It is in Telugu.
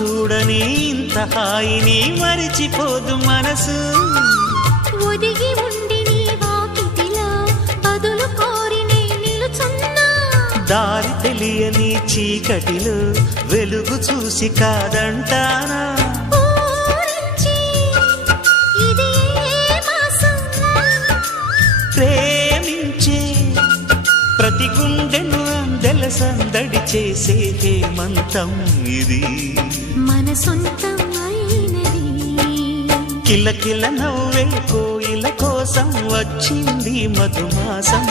చూడని ఇంత హాయిని మరిచిపోదు మనసు. ఒదిగి ఉండి నీ వాకిటిలో బదులు కోరి నే నిలుచున్నా. దారి తెలియని చీకటిలో వెలుగు చూసి కాదంటానా. ఊరించి ఇది ఏ మాసం? ప్రేమించే ప్రతి గుండెను అందెల సందడి చేసే హేమంతం ఇది. మన సొంతం అయినది. కిలకిల నవ్వే కోయిల కోసం వచ్చింది మధుమాసం.